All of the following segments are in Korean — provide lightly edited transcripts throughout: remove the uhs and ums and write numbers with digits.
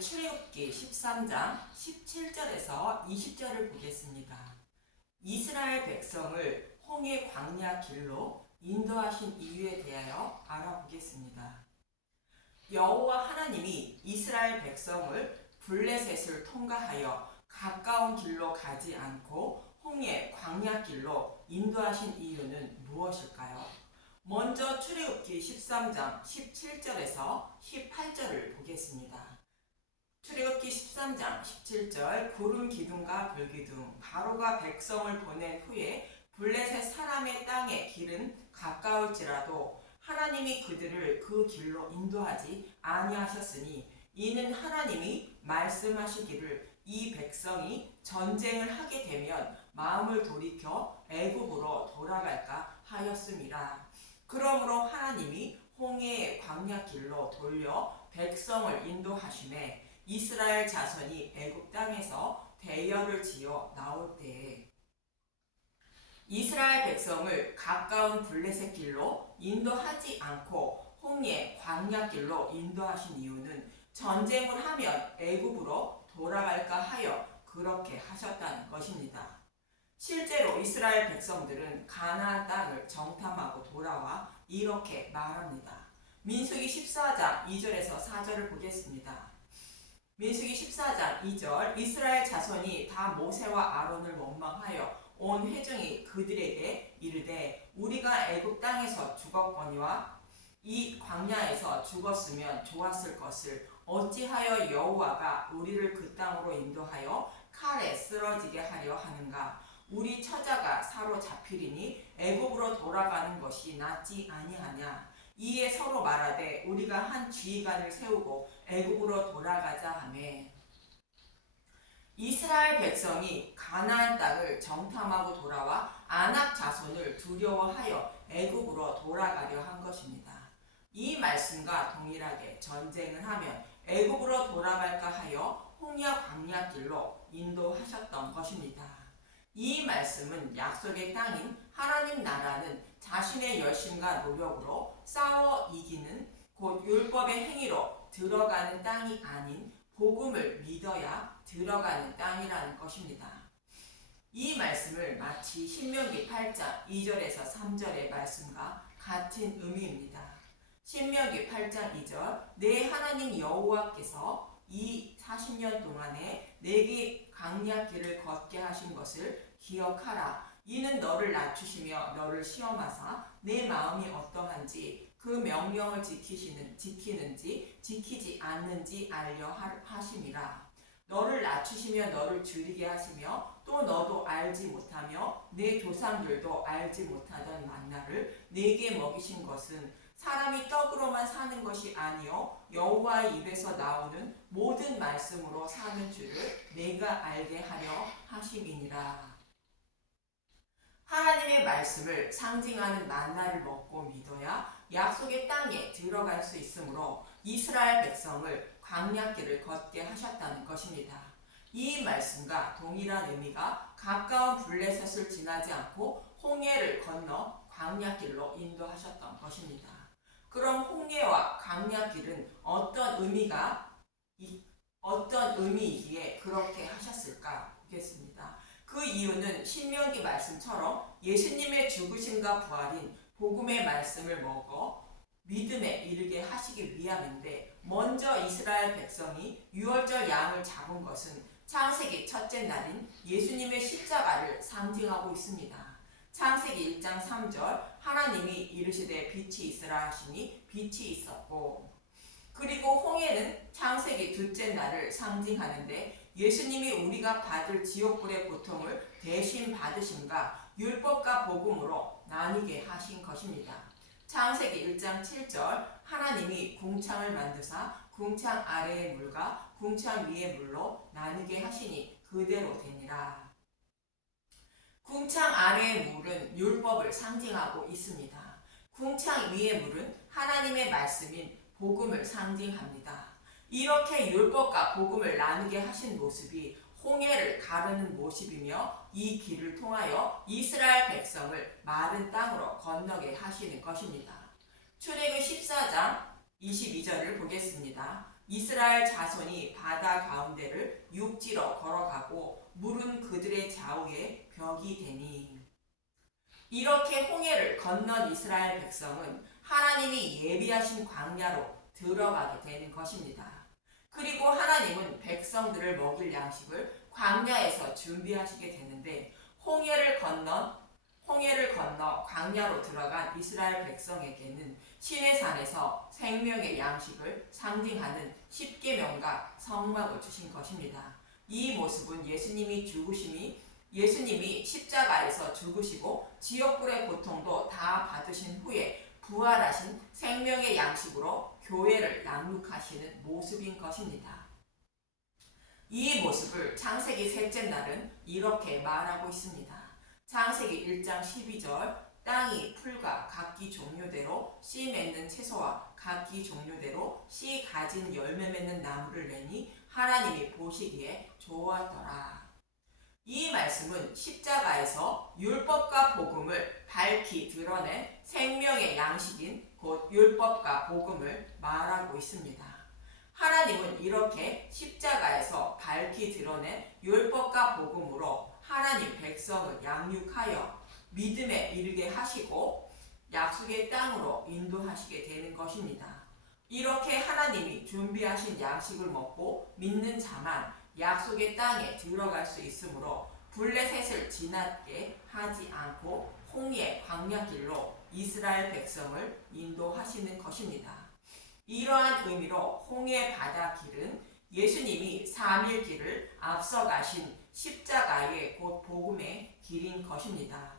우리는 출애굽기 13장 17절에서 20절을 보겠습니다. 이스라엘 백성을 홍해 광야 길로 인도하신 이유에 대하여 알아보겠습니다. 여호와 하나님이 이스라엘 백성을 블레셋을 통과하여 가까운 길로 가지 않고 홍해 광야 길로 인도하신 이유는 무엇일까요? 먼저 출애굽기 13장 17절에서 18절을 보겠습니다. 출애굽기 13장 17절 구름 기둥과 불기둥 바로가 백성을 보낸 후에 블레셋 사람의 땅의 길은 가까울지라도 하나님이 그들을 그 길로 인도하지 아니하셨으니 이는 하나님이 말씀하시기를 이 백성이 전쟁을 하게 되면 마음을 돌이켜 애굽으로 돌아갈까 하였음이라. 그러므로 하나님이 홍해의 광야 길로 돌려 백성을 인도하심에 이스라엘 자손이 애굽 땅에서 대열을 지어 나올 때에 이스라엘 백성을 가까운 블레셋 길로 인도하지 않고 홍해 광야 길로 인도하신 이유는 전쟁을 하면 애굽으로 돌아갈까 하여 그렇게 하셨다는 것입니다. 실제로 이스라엘 백성들은 가나안 땅을 정탐하고 돌아와 이렇게 말합니다. 민수기 14장 2절에서 4절을 보겠습니다. 민수기 14장 2절 이스라엘 자손이 다 모세와 아론을 원망하여 온 회중이 그들에게 이르되 우리가 애굽 땅에서 죽었거니와 이 광야에서 죽었으면 좋았을 것을 어찌하여 여호와가 우리를 그 땅으로 인도하여 칼에 쓰러지게 하려 하는가? 우리 처자가 사로잡히리니 애굽으로 돌아가는 것이 낫지 아니하냐? 이에 서로 말하되 우리가 한 지휘관을 세우고 애굽으로 돌아가자 하매 이스라엘 백성이 가나안 땅을 정탐하고 돌아와 아낙 자손을 두려워하여 애굽으로 돌아가려 한 것입니다. 이 말씀과 동일하게 전쟁을 하면 애굽으로 돌아갈까 하여 홍해 광야 길로 인도하셨던 것입니다. 이 말씀은 약속의 땅인 하나님 나라는 자신의 열심과 노력으로 싸워 이기는 곧 율법의 행위로 들어가는 땅이 아닌 복음을 믿어야 들어가는 땅이라는 것입니다. 이 말씀을 마치 신명기 8장 2절에서 3절의 말씀과 같은 의미입니다. 신명기 8장 2절 내 하나님 여호와께서 이 40년 동안에 내게 광야 길을 걷게 하신 것을 기억하라. 이는 너를 낮추시며 너를 시험하사 내 마음이 어떠한지 그 명령을 지키는지 지키지 않는지 알려 하심이라. 너를 낮추시며 너를 줄이게 하시며 또 너도 알지 못하며 내 조상들도 알지 못하던 만나를 내게 먹이신 것은 사람이 떡으로만 사는 것이 아니요 여호와의 입에서 나오는 모든 말씀으로 사는 줄을 내가 알게 하려 하심이니라. 하나님의 말씀을 상징하는 만나를 먹고 믿어야 약속의 땅에 들어갈 수 있으므로 이스라엘 백성을 광야길을 걷게 하셨다는 것입니다. 이 말씀과 동일한 의미가 가까운 블레셋을 지나지 않고 홍해를 건너 광야길로 인도하셨던 것입니다. 그럼 홍해와 광야길은 어떤 의미이기에 그렇게 하셨을까 보겠습니다. 그 이유는 신명기 말씀처럼 예수님의 죽으심과 부활인 복음의 말씀을 먹어 믿음에 이르게 하시기 위함인데 먼저 이스라엘 백성이 유월절 양을 잡은 것은 창세기 첫째 날인 예수님의 십자가를 상징하고 있습니다. 창세기 1장 3절 하나님이 이르시되 빛이 있으라 하시니 빛이 있었고 그리고 홍해는 창세기 둘째 날을 상징하는데 예수님이 우리가 받을 지옥불의 고통을 대신 받으심과 율법과 복음으로 나뉘게 하신 것입니다. 창세기 1장 7절 하나님이 궁창을 만드사 궁창 아래의 물과 궁창 위의 물로 나누게 하시니 그대로 되니라. 궁창 아래의 물은 율법을 상징하고 있습니다. 궁창 위의 물은 하나님의 말씀인 복음을 상징합니다. 이렇게 율법과 복음을 나누게 하신 모습이 홍해를 가르는 모습이며 이 길을 통하여 이스라엘 백성을 마른 땅으로 건너게 하시는 것입니다. 출애굽 14장 22절을 보겠습니다. 이스라엘 자손이 바다 가운데를 육지로 걸어가고 물은 그들의 좌우에 벽이 되니. 이렇게 홍해를 건넌 이스라엘 백성은 하나님이 예비하신 광야로 들어가게 되는 것입니다. 그리고 하나님은 백성들을 먹일 양식을 광야에서 준비하시게 되는데 홍해를 건너 광야로 들어간 이스라엘 백성에게는 시내산에서 생명의 양식을 상징하는 십계명과 성막을 주신 것입니다. 이 모습은 예수님이 십자가에서 죽으시고 지옥불의 고통도 다 받으신 후에 부활하신 생명의 양식으로 교회를 양육하시는 모습인 것입니다. 이 모습을 창세기 셋째 날은 이렇게 말하고 있습니다. 창세기 1장 12절 땅이 풀과 각기 종류대로 씨 맺는 채소와 각기 종류대로 씨 가진 열매 맺는 나무를 내니 하나님이 보시기에 좋았더라. 이 말씀은 십자가에서 율법과 복음을 밝히 드러낸 생명의 양식인 곧 율법과 복음을 말하고 있습니다. 하나님은 이렇게 십자가에서 밝히 드러낸 율법과 복음으로 하나님 백성을 양육하여 믿음에 이르게 하시고 약속의 땅으로 인도하시게 되는 것입니다. 이렇게 하나님이 준비하신 양식을 먹고 믿는 자만 약속의 땅에 들어갈 수 있으므로 블레셋을 지나게 하지 않고 홍해 광야길로 이스라엘 백성을 인도하시는 것입니다. 이러한 의미로 홍해 바다 길은 예수님이 3일 길을 앞서가신 십자가의 곧 복음의 길인 것입니다.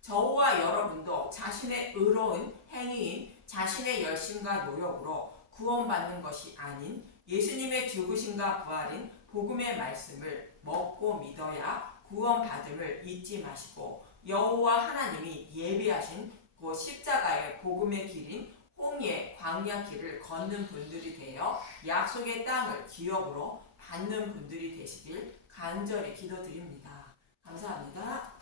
저와 여러분도 자신의 의로운 행위인 자신의 열심과 노력으로 구원받는 것이 아닌 예수님의 죽으심과 부활인 복음의 말씀을 먹고 믿어야 구원받음을 잊지 마시고 여호와 하나님이 예비하신 그 십자가의 복음의 길인 홍해 광야 길을 걷는 분들이 되어 약속의 땅을 기업으로 받는 분들이 되시길 간절히 기도드립니다. 감사합니다.